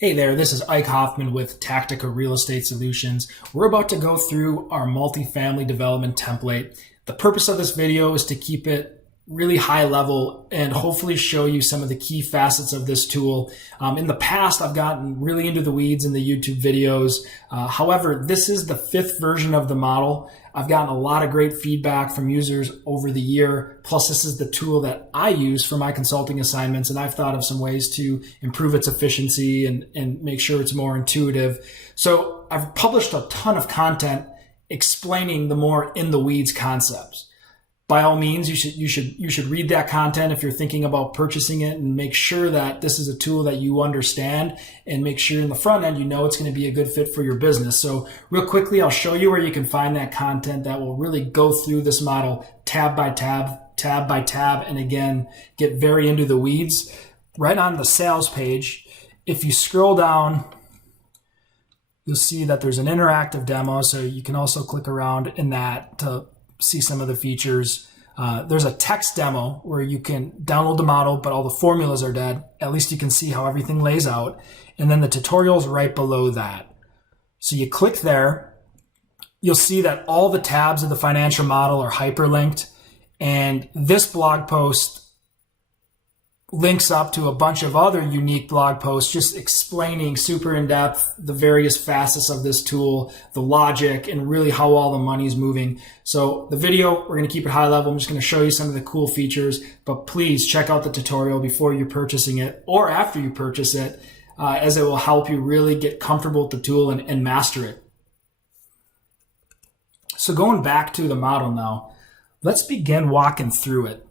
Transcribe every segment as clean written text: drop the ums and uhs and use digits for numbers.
Hey there, this is Ike Hoffman with Tactica Real Estate Solutions. We're about to go through our multifamily development template. The purpose of this video is to keep it really high level and hopefully show you some of the key facets of this tool. In the past, I've gotten really into the weeds in the YouTube videos. However, this is the 5th version of the model. I've gotten a lot of great feedback from users over the year. Plus, this is the tool that I use for my consulting assignments, and I've thought of some ways to improve its efficiency and make sure it's more intuitive. So I've published a ton of content explaining the more in the weeds concepts. By all means, you should read that content if you're thinking about purchasing it, and make sure that this is a tool that you understand, and make sure in the front end you know it's going to be a good fit for your business. So real quickly, I'll show you where you can find that content that will really go through this model tab by tab, tab by tab, and again, get very into the weeds. Right on the sales page, if you scroll down, you'll see that there's an interactive demo, so you can also click around in that to see some of the features. There's a text demo where you can download the model, but all the formulas are dead. At least you can see how everything lays out. And then the tutorial's right below that. So you click there, you'll see that all the tabs of the financial model are hyperlinked. And this blog post links up to a bunch of other unique blog posts just explaining super in depth the various facets of this tool, the logic, and really how all the money is moving. So the video, we're going to keep it high level. I'm just going to show you some of the cool features, but please check out the tutorial before you're purchasing it or after you purchase it, as it will help you really get comfortable with the tool and master it. So going back to the model now, let's begin walking through it.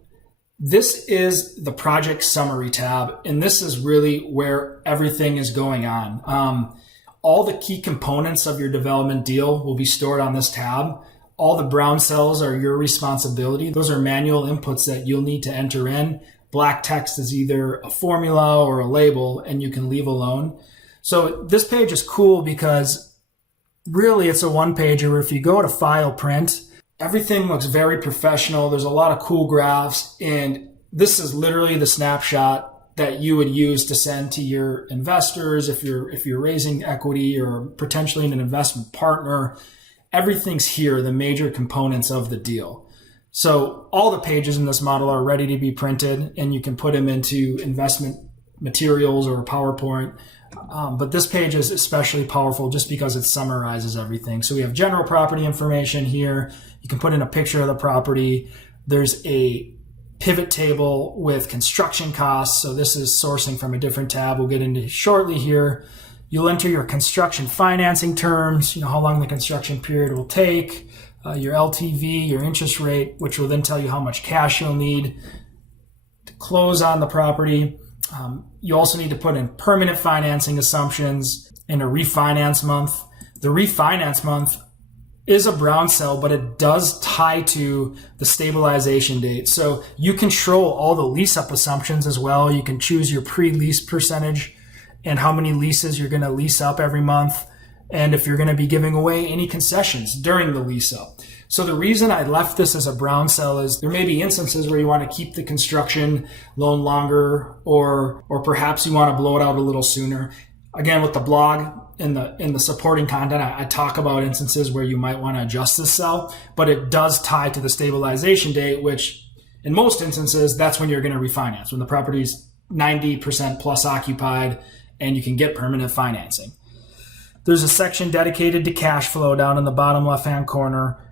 This is the project summary tab, and this is really where everything is going on. All the key components of your development deal will be stored on this tab. All the brown cells are your responsibility. Those are manual inputs that you'll need to enter in. Black text is either a formula or a label, and you can leave alone. So this page is cool because really it's a one-pager where if you go to File Print, everything looks very professional. There's a lot of cool graphs, and this is literally the snapshot that you would use to send to your investors if you're raising equity or potentially an investment partner. Everything's here, the major components of the deal. So all the pages in this model are ready to be printed, and you can put them into investment materials or a PowerPoint. But this page is especially powerful just because it summarizes everything. So we have general property information here. You can put in a picture of the property. There's a pivot table with construction costs. So this is sourcing from a different tab we'll get into shortly here. You'll enter your construction financing terms, how long the construction period will take, your LTV, your interest rate, which will then tell you how much cash you'll need to close on the property. You also need to put in permanent financing assumptions and a refinance month. The refinance month is a brown cell, but it does tie to the stabilization date. So you control all the lease up assumptions as well. You can choose your pre-lease percentage and how many leases you're going to lease up every month, and if you're going to be giving away any concessions during the lease up. So the reason I left this as a brown cell is there may be instances where you want to keep the construction loan longer, or perhaps you want to blow it out a little sooner. Again, with the blog in the supporting content, I talk about instances where you might want to adjust this cell, but it does tie to the stabilization date, which in most instances, that's when you're going to refinance, when the property's 90% plus occupied and you can get permanent financing. There's a section dedicated to cash flow down in the bottom left-hand corner.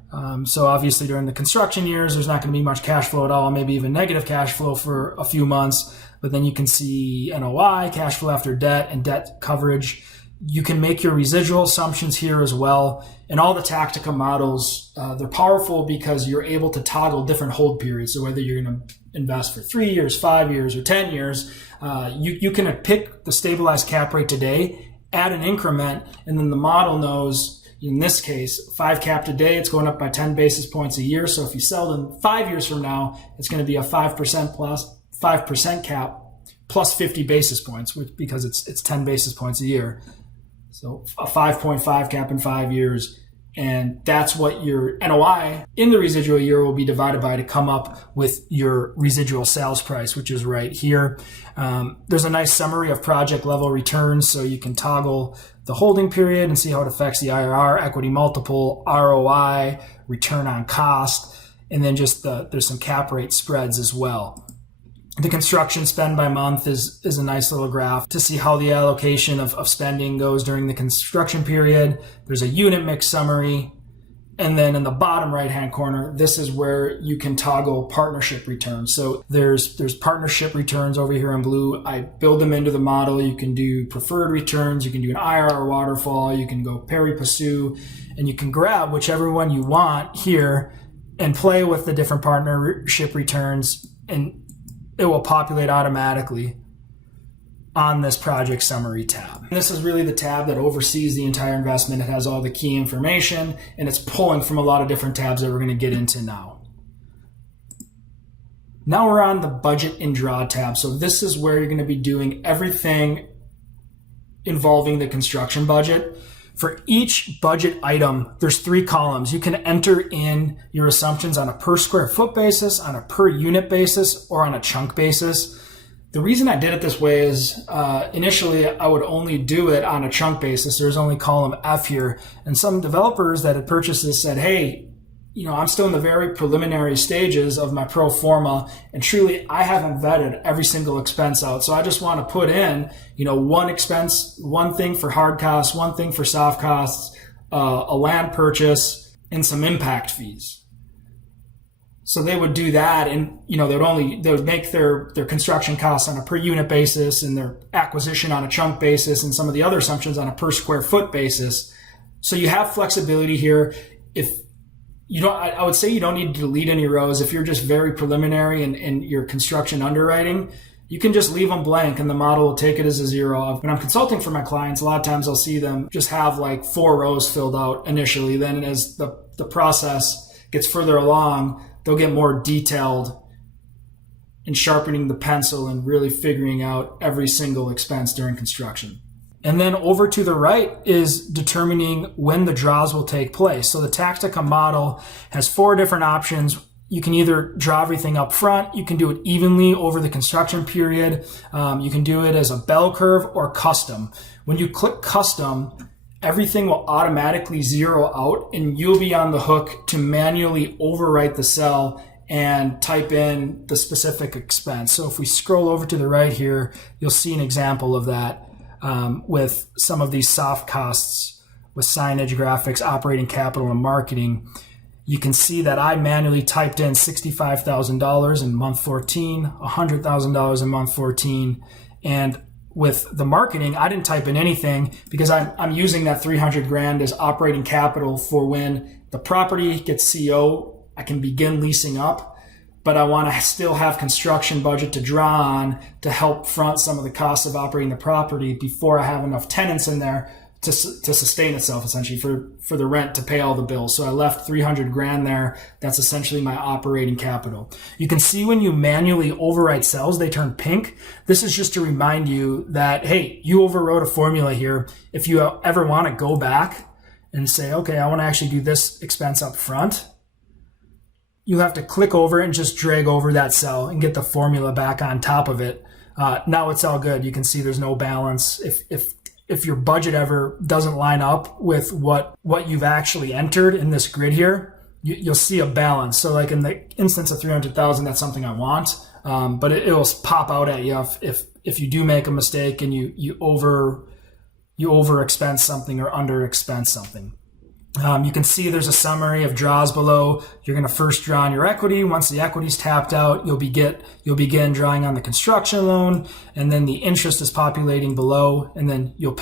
So obviously during the construction years, there's not going to be much cash flow at all, maybe even negative cash flow for a few months. But then you can see NOI, cash flow after debt, and debt coverage. You can make your residual assumptions here as well. And all the Tactica models, they're powerful because you're able to toggle different hold periods. So whether you're going to invest for 3 years, 5 years, or 10 years, you can pick the stabilized cap rate today, add an increment, and then the model knows, in this case, 5 cap today, it's going up by 10 basis points a year. So if you sell them 5 years from now, it's going to be a 5% cap plus 50 basis points, because it's 10 basis points a year. So a 5.5 cap in 5 years, And that's what your NOI in the residual year will be divided by to come up with your residual sales price, which is right here. There's a nice summary of project level returns, so you can toggle the holding period and see how it affects the IRR, equity multiple, ROI, return on cost, and then just there's some cap rate spreads as well. The construction spend by month is a nice little graph to see how the allocation of spending goes during the construction period. There's a unit mix summary. And then in the bottom right-hand corner, this is where you can toggle partnership returns. So there's partnership returns over here in blue. I build them into the model. You can do preferred returns. You can do an IRR waterfall. You can go pari passu, and you can grab whichever one you want here and play with the different partnership returns, and it will populate automatically on this project summary tab. And this is really the tab that oversees the entire investment. It has all the key information, and it's pulling from a lot of different tabs that we're going to get into now. Now we're on the budget and draw tab. So this is where you're going to be doing everything involving the construction budget. For each budget item, there's 3 columns. You can enter in your assumptions on a per square foot basis, on a per unit basis, or on a chunk basis. The reason I did it this way is initially I would only do it on a chunk basis. There's only column F here. And some developers that had purchased this said, hey, I'm still in the very preliminary stages of my pro forma, and truly I haven't vetted every single expense out. So I just want to put in, one expense, one thing for hard costs, one thing for soft costs, a land purchase, and some impact fees. So they would do that, and they would make their construction costs on a per unit basis, and their acquisition on a chunk basis, and some of the other assumptions on a per square foot basis. So you have flexibility here. I would say you don't need to delete any rows. If you're just very preliminary in your construction underwriting, you can just leave them blank and the model will take it as a 0. When I'm consulting for my clients, a lot of times I'll see them just have like 4 rows filled out initially. Then as the process gets further along, they'll get more detailed in sharpening the pencil and really figuring out every single expense during construction. And then over to the right is determining when the draws will take place. So the Tactica model has 4 different options. You can either draw everything up front, you can do it evenly over the construction period, you can do it as a bell curve or custom. When you click custom, everything will automatically zero out and you'll be on the hook to manually overwrite the cell and type in the specific expense. So if we scroll over to the right here, you'll see an example of that. With some of these soft costs with signage, graphics, operating capital, and marketing, you can see that I manually typed in $65,000 in month 14, $100,000 in month 14, and with the marketing, I didn't type in anything because I'm using that $300,000 as operating capital for when the property gets CO, I can begin leasing up. But I want to still have construction budget to draw on to help front some of the costs of operating the property before I have enough tenants in there to sustain itself, essentially for the rent to pay all the bills. So I left $300,000 there. That's essentially my operating capital. You can see when you manually overwrite cells, they turn pink. This is just to remind you that, hey, you overwrote a formula here. If you ever want to go back and say, okay, I want to actually do this expense up front, you have to click over and just drag over that cell and get the formula back on top of it. Now it's all good. You can see there's no balance. If your budget ever doesn't line up with what you've actually entered in this grid here, you'll see a balance. So like in the instance of 300,000, that's something I want, but it will pop out at you if you do make a mistake and you over expense something or under expense something. You can see there's a summary of draws below. You're going to first draw on your equity. Once the equity's tapped out, you'll begin drawing on the construction loan, and then the interest is populating below, and then you'll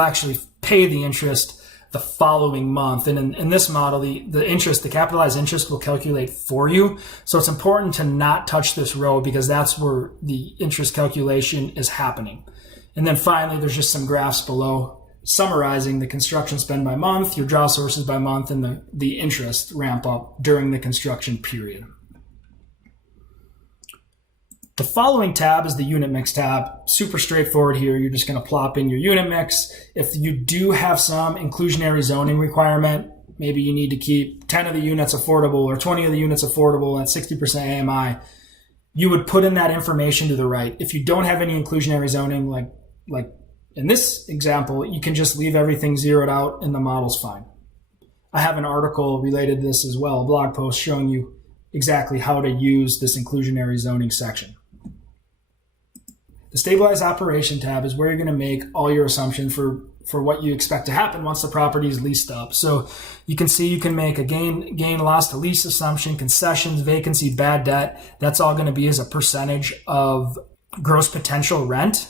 actually pay the interest the following month. And in this model, the capitalized interest will calculate for you. So it's important to not touch this row because that's where the interest calculation is happening. And then finally, there's just some graphs below summarizing the construction spend by month, your draw sources by month, and the interest ramp up during the construction period. The following tab is the unit mix tab. Super straightforward here. You're just going to plop in your unit mix. If you do have some inclusionary zoning requirement, maybe you need to keep 10 of the units affordable or 20 of the units affordable at 60% AMI, you would put in that information to the right. If you don't have any inclusionary zoning, like in this example, you can just leave everything zeroed out and the model's fine. I have an article related to this as well, a blog post showing you exactly how to use this inclusionary zoning section. The stabilized operation tab is where you're going to make all your assumptions for what you expect to happen once the property is leased up. So you can see you can make a gain loss to lease assumption, concessions, vacancy, bad debt. That's all going to be as a percentage of gross potential rent.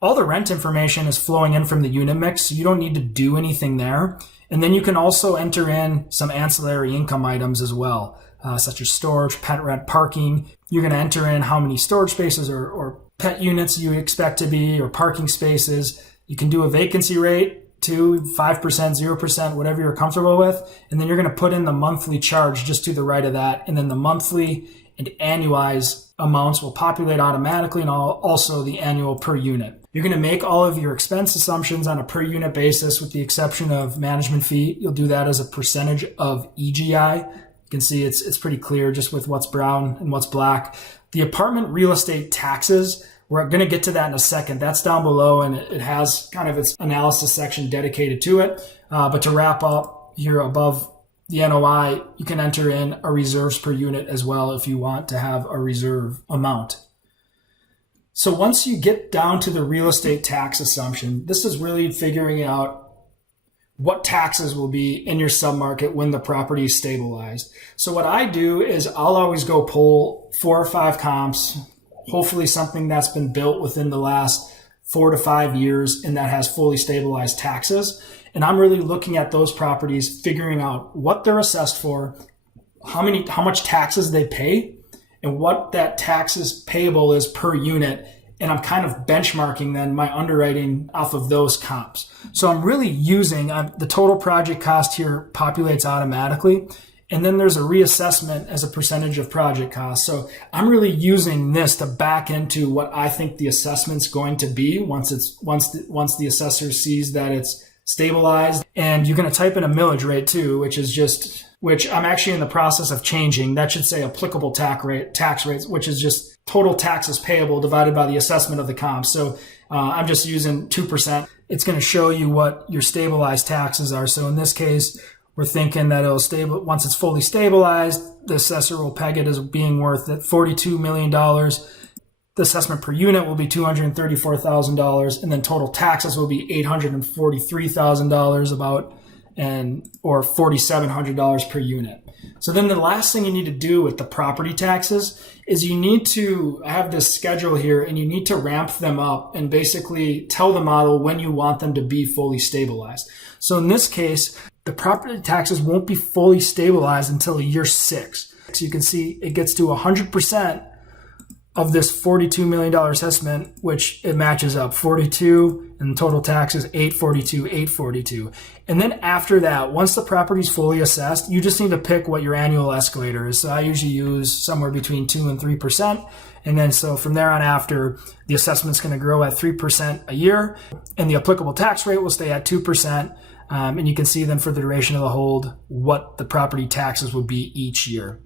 All the rent information is flowing in from the unit mix, so you don't need to do anything there. And then you can also enter in some ancillary income items as well, such as storage, pet rent, parking. You're going to enter in how many storage spaces or pet units you expect to be, or parking spaces. You can do a vacancy rate, 2%, 5%, 0%, whatever you're comfortable with. And then you're going to put in the monthly charge just to the right of that. And then the monthly and annualized amounts will populate automatically, and also the annual per unit. You're going to make all of your expense assumptions on a per unit basis with the exception of management fee. You'll do that as a percentage of EGI. You can see it's pretty clear just with what's brown and what's black. The apartment real estate taxes, we're going to get to that in a second. That's down below, and it has kind of its analysis section dedicated to it. But to wrap up here above the NOI, you can enter in a reserves per unit as well if you want to have a reserve amount. So once you get down to the real estate tax assumption, this is really figuring out what taxes will be in your submarket when the property is stabilized. So what I do is I'll always go pull 4 or 5 comps, hopefully something that's been built within the last 4 to 5 years and that has fully stabilized taxes. And I'm really looking at those properties, figuring out what they're assessed for, how much taxes they pay, and what that taxes payable is per unit. And I'm kind of benchmarking then my underwriting off of those comps. So I'm really using the total project cost here populates automatically. And then there's a reassessment as a percentage of project cost. So I'm really using this to back into what I think the assessment's going to be once the assessor sees that it's stabilized. And you're going to type in a millage rate too, which I'm actually in the process of changing. That should say applicable tax rates, which is just total taxes payable divided by the assessment of the comp. So I'm just using 2%. It's going to show you what your stabilized taxes are. So in this case, we're thinking that once it's fully stabilized, the assessor will peg it as being worth at $42 million. The assessment per unit will be $234,000, and then total taxes will be $843,000 or $4,700 per unit. So then the last thing you need to do with the property taxes is you need to have this schedule here, and you need to ramp them up and basically tell the model when you want them to be fully stabilized. So in this case, the property taxes won't be fully stabilized until year 6. So you can see it gets to 100% of this $42 million assessment, which it matches up 42 and total taxes 842. And then after that, once the property's fully assessed, you just need to pick what your annual escalator is. So I usually use somewhere between 2 and 3%. And then so from there on after, the assessment's going to grow at 3% a year, and the applicable tax rate will stay at 2%. And you can see then for the duration of the hold what the property taxes would be each year.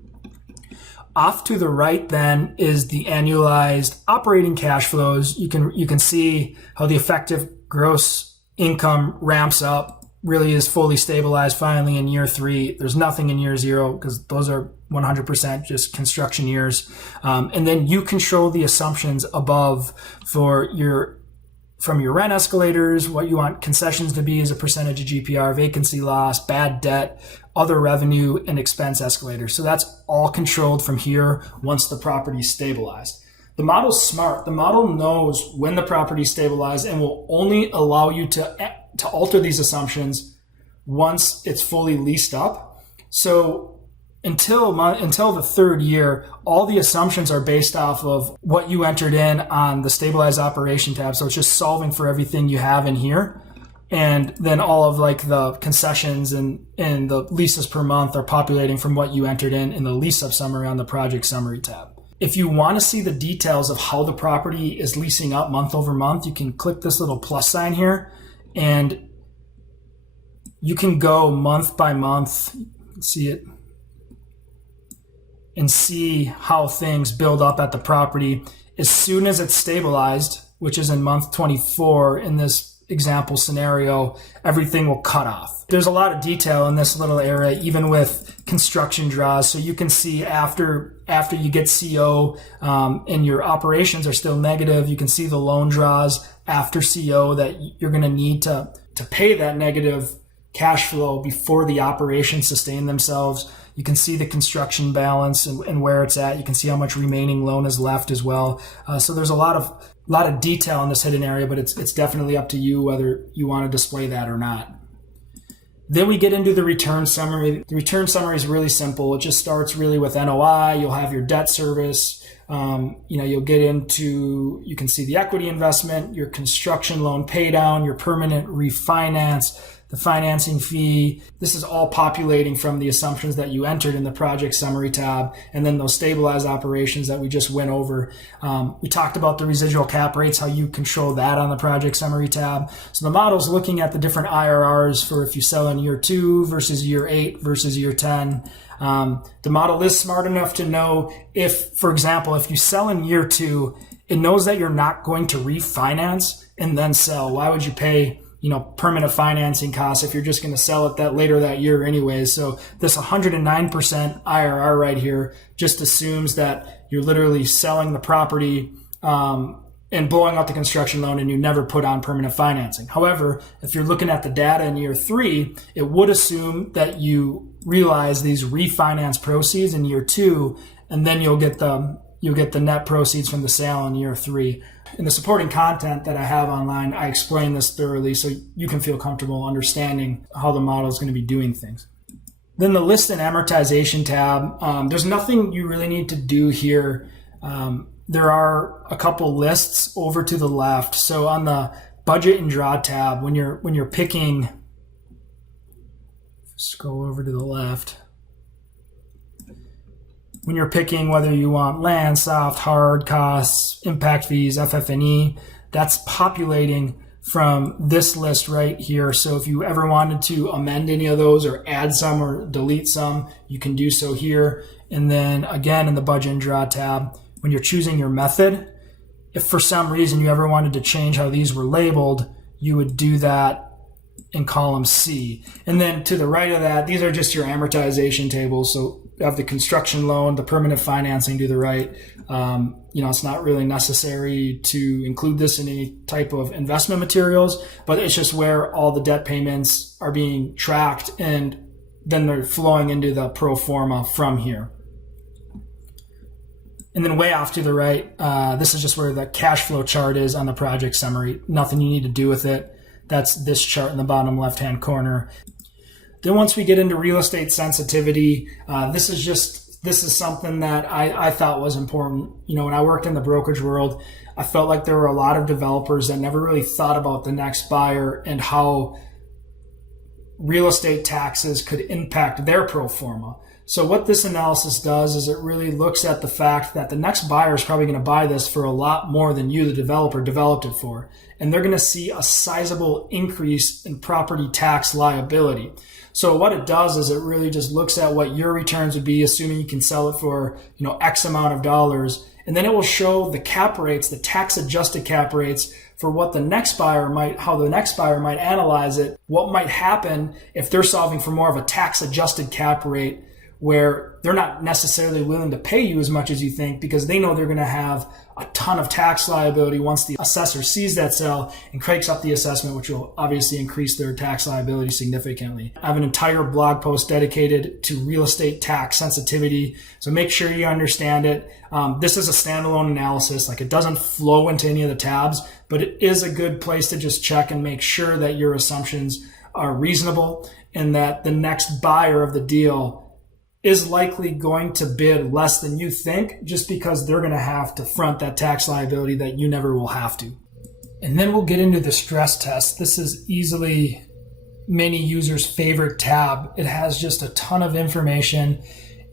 Off to the right then is the annualized operating cash flows. You can see how the effective gross income ramps up, really is fully stabilized finally in year 3. There's nothing in year 0 because those are 100% just construction years. And then you control the assumptions above from your rent escalators, what you want concessions to be as a percentage of GPR, vacancy loss, bad debt, other revenue, and expense escalators. So that's all controlled from here once the property is stabilized. The model's smart. The model knows when the property is stabilized and will only allow you to alter these assumptions once it's fully leased up. So until the 3rd year, all the assumptions are based off of what you entered in on the stabilized operation tab. So it's just solving for everything you have in here. And then all of the concessions and the leases per month are populating from what you entered in the lease up summary on the project summary tab. If you want to see the details of how the property is leasing up month over month, you can click this little plus sign here, and you can go month by month, see it, and see how things build up at the property. As soon as it's stabilized, which is in month 24 in this example scenario, everything will cut off. There's a lot of detail in this little area, even with construction draws. So you can see after you get CO and your operations are still negative, you can see the loan draws after CO that you're going to need to pay that negative cash flow before the operations sustain themselves. You can see the construction balance and where it's at. You can see how much remaining loan is left as well. So there's a lot of detail in this hidden area, but it's definitely up to you whether you want to display that or not. Then we get into the return summary. The return summary is really simple. It just starts really with NOI. You'll have your debt service. You'll get into, you can see the equity investment, your construction loan pay down, your permanent refinance, the financing fee. This is all populating from the assumptions that you entered in the project summary tab, and then those stabilized operations that we just went over. We talked about the residual cap rates, how you control that on the project summary tab. So the model's looking at the different IRRs for if you sell in year 2 versus year 8 versus year 10. The model is smart enough to know if, for example, if you sell in year 2, it knows that you're not going to refinance and then sell. Why would you pay permanent financing costs if you're just going to sell it that later that year anyways? So this 109% IRR right here just assumes that you're literally selling the property and blowing out the construction loan, and you never put on permanent financing. However, if you're looking at the data in year 3, it would assume that you realize these refinance proceeds in year 2, and then you'll get the net proceeds from the sale in year 3. In the supporting content that I have online, I explain this thoroughly so you can feel comfortable understanding how the model is going to be doing things. Then the list and amortization tab. There's nothing you really need to do here. There are a couple lists over to the left. So on the budget and draw tab, when you're picking, scroll over to the left. When you're picking whether you want land, soft, hard costs, impact fees, FF&E, that's populating from this list right here. So if you ever wanted to amend any of those or add some or delete some, you can do so here. And then again, in the budget and draw tab, when you're choosing your method, if for some reason you ever wanted to change how these were labeled, you would do that in column C. And then to the right of that, these are just your amortization tables. So you have the construction loan, the permanent financing to the right. It's not really necessary to include this in any type of investment materials, but it's just where all the debt payments are being tracked, and then they're flowing into the pro forma from here. And then way off to the right, this is just where the cash flow chart is on the project summary. Nothing you need to do with it. That's this chart in the bottom left-hand corner. Then once we get into real estate sensitivity, this is something that I thought was important. When I worked in the brokerage world, I felt like there were a lot of developers that never really thought about the next buyer and how real estate taxes could impact their pro forma. So what this analysis does is it really looks at the fact that the next buyer is probably going to buy this for a lot more than you, the developer, developed it for. And they're going to see a sizable increase in property tax liability. So what it does is it really just looks at what your returns would be, assuming you can sell it for, X amount of dollars. And then it will show the cap rates, the tax adjusted cap rates for what the next buyer how the next buyer might analyze it, what might happen if they're solving for more of a tax adjusted cap rate, where they're not necessarily willing to pay you as much as you think because they know they're going to have a ton of tax liability once the assessor sees that sale and cranks up the assessment, which will obviously increase their tax liability significantly. I have an entire blog post dedicated to real estate tax sensitivity, so make sure you understand it. This is a standalone analysis, like it doesn't flow into any of the tabs, but it is a good place to just check and make sure that your assumptions are reasonable and that the next buyer of the deal is likely going to bid less than you think, just because they're going to have to front that tax liability that you never will have to. And then we'll get into the stress test. This is easily many users' favorite tab. It has just a ton of information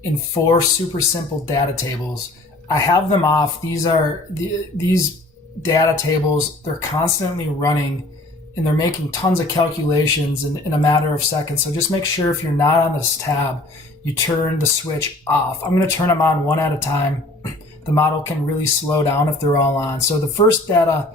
in 4 super simple data tables. I have them off. These data tables, they're constantly running and they're making tons of calculations in a matter of seconds. So just make sure if you're not on this tab, you turn the switch off. I'm going to turn them on one at a time. The model can really slow down if they're all on. So the first data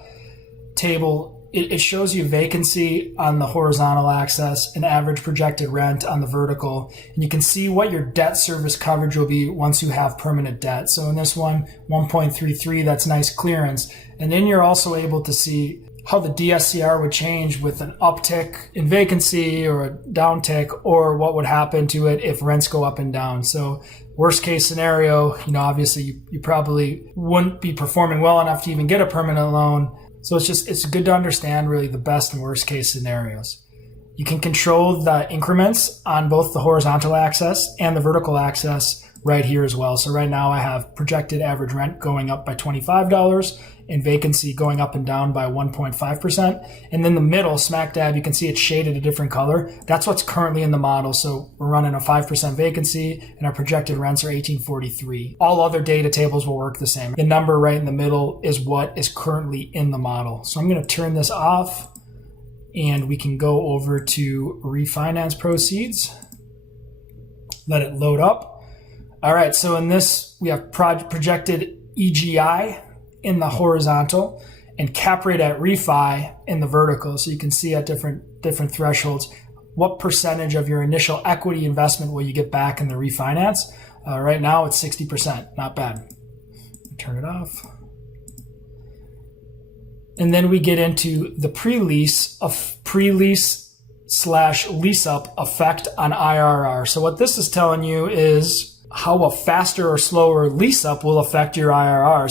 table, it shows you vacancy on the horizontal axis and average projected rent on the vertical. And you can see what your debt service coverage will be once you have permanent debt. So in this one, 1.33, that's nice clearance. And then you're also able to see how the DSCR would change with an uptick in vacancy or a downtick, or what would happen to it if rents go up and down. So worst case scenario, obviously you probably wouldn't be performing well enough to even get a permanent loan. So it's good to understand really the best and worst case scenarios. You can control the increments on both the horizontal axis and the vertical axis right here as well. So right now I have projected average rent going up by $25 and vacancy going up and down by 1.5%. And then the middle, smack dab, you can see it's shaded a different color. That's what's currently in the model. So we're running a 5% vacancy and our projected rents are $1,843. All other data tables will work the same. The number right in the middle is what is currently in the model. So I'm going to turn this off and we can go over to refinance proceeds. Let it load up. All right, so in this, we have projected EGI in the horizontal and cap rate at refi in the vertical. So you can see at different thresholds, what percentage of your initial equity investment will you get back in the refinance? Right now it's 60%, not bad. Turn it off. And then we get into the pre-lease / lease up effect on IRR. So what this is telling you is how a faster or slower lease up will affect your IRR.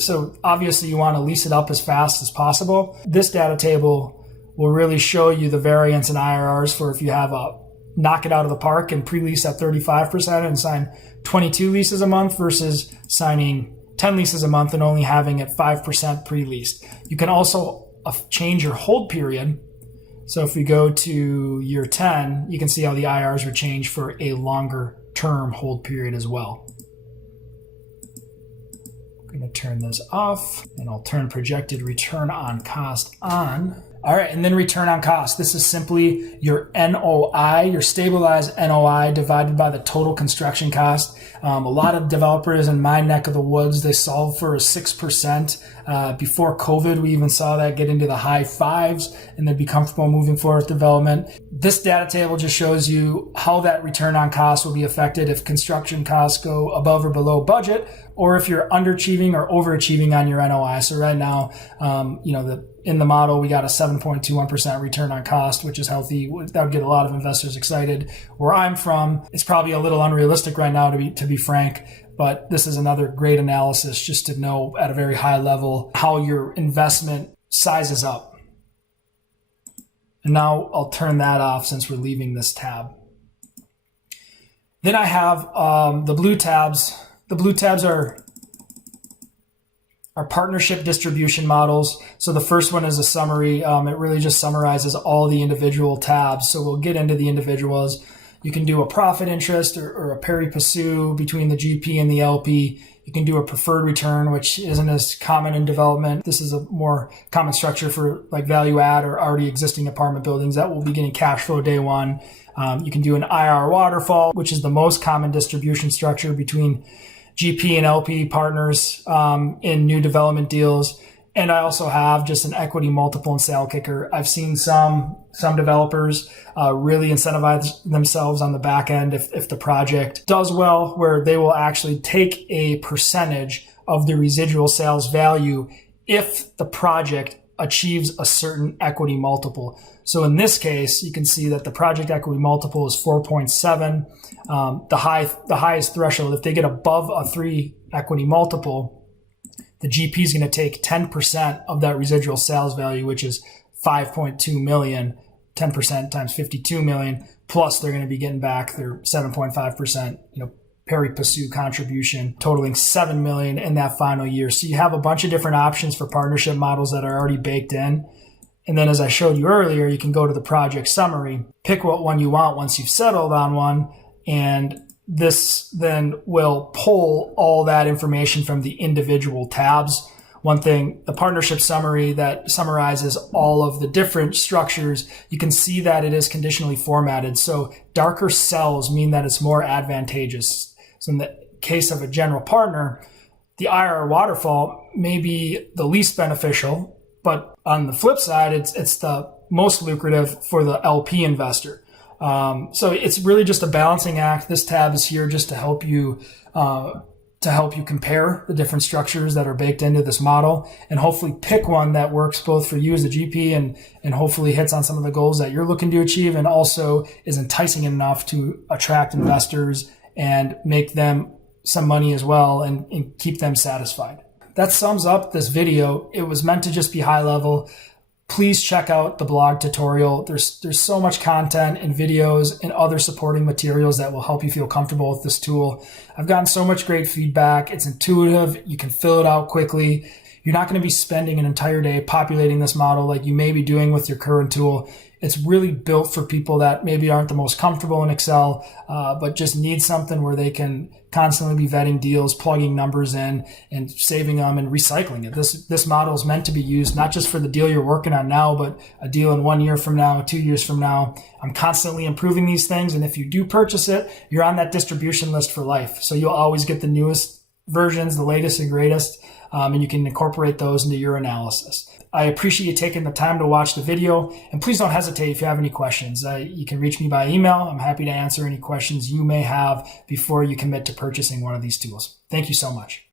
So obviously you want to lease it up as fast as possible. This data table will really show you the variance in IRRs for if you have a knock it out of the park and pre-lease at 35% and sign 22 leases a month versus signing 10 leases a month and only having it 5% pre-leased. You can also change your hold period. So if we go to year 10, you can see how the IRRs would change for a longer term hold period as well. I'm going to turn this off and I'll turn projected return on cost on. All right, and then return on cost. This is simply your NOI, your stabilized NOI divided by the total construction cost. A lot of developers in my neck of the woods, they solve for a 6%. Before COVID, we even saw that get into the high fives and they'd be comfortable moving forward with development. This data table just shows you how that return on cost will be affected if construction costs go above or below budget, or if you're underachieving or overachieving on your NOI. So right now, in the model, we got a 7.21% return on cost, which is healthy. That would get a lot of investors excited. Where I'm from, it's probably a little unrealistic right now, to be frank, but this is another great analysis just to know at a very high level how your investment sizes up. And now I'll turn that off since we're leaving this tab. Then I have the blue tabs. The blue tabs are partnership distribution models. So the first one is a summary. It really just summarizes all the individual tabs. So we'll get into the individuals. You can do a profit interest or a pari passu between the GP and the LP. You can do a preferred return, which isn't as common in development. This is a more common structure for like value add or already existing apartment buildings that will be getting cash flow day one. You can do an IR waterfall, which is the most common distribution structure between GP and LP partners in new development deals. And I also have just an equity multiple and sale kicker. I've seen some developers really incentivize themselves on the back end if the project does well, where they will actually take a percentage of the residual sales value if the project achieves a certain equity multiple. So in this case, you can see that the project equity multiple is 4.7. The highest threshold, if they get above a 3 equity multiple, the GP is going to take 10% of that residual sales value, which is 5.2 million. 10% times 52 million. Plus, they're going to be getting back their 7.5%, pari passu contribution, totaling 7 million in that final year. So you have a bunch of different options for partnership models that are already baked in. And then as I showed you earlier, you can go to the project summary, pick what one you want once you've settled on one, and this then will pull all that information from the individual tabs, one thing, the partnership summary that summarizes all of the different structures, you can see that it is conditionally formatted. So darker cells mean that it's more advantageous. So in the case of a general partner, the IRR waterfall may be the least beneficial, but on the flip side, it's the most lucrative for the LP investor. So it's really just a balancing act. This tab is here just to help you compare the different structures that are baked into this model, and hopefully pick one that works both for you as the GP and hopefully hits on some of the goals that you're looking to achieve, and also is enticing enough to attract investors and make them some money as well, and keep them satisfied. That sums up this video. It was meant to just be high level. Please check out the blog tutorial. There's so much content and videos and other supporting materials that will help you feel comfortable with this tool. I've gotten so much great feedback. It's intuitive. You can fill it out quickly. You're not going to be spending an entire day populating this model like you may be doing with your current tool. It's really built for people that maybe aren't the most comfortable in Excel, but just need something where they can constantly be vetting deals, plugging numbers in, and saving them and recycling it. This model is meant to be used not just for the deal you're working on now, but a deal in 1 year from now, 2 years from now. I'm constantly improving these things, and if you do purchase it, you're on that distribution list for life. So you'll always get the newest versions, the latest and greatest, and you can incorporate those into your analysis. I appreciate you taking the time to watch the video, and please don't hesitate if you have any questions. You can reach me by email. I'm happy to answer any questions you may have before you commit to purchasing one of these tools. Thank you so much.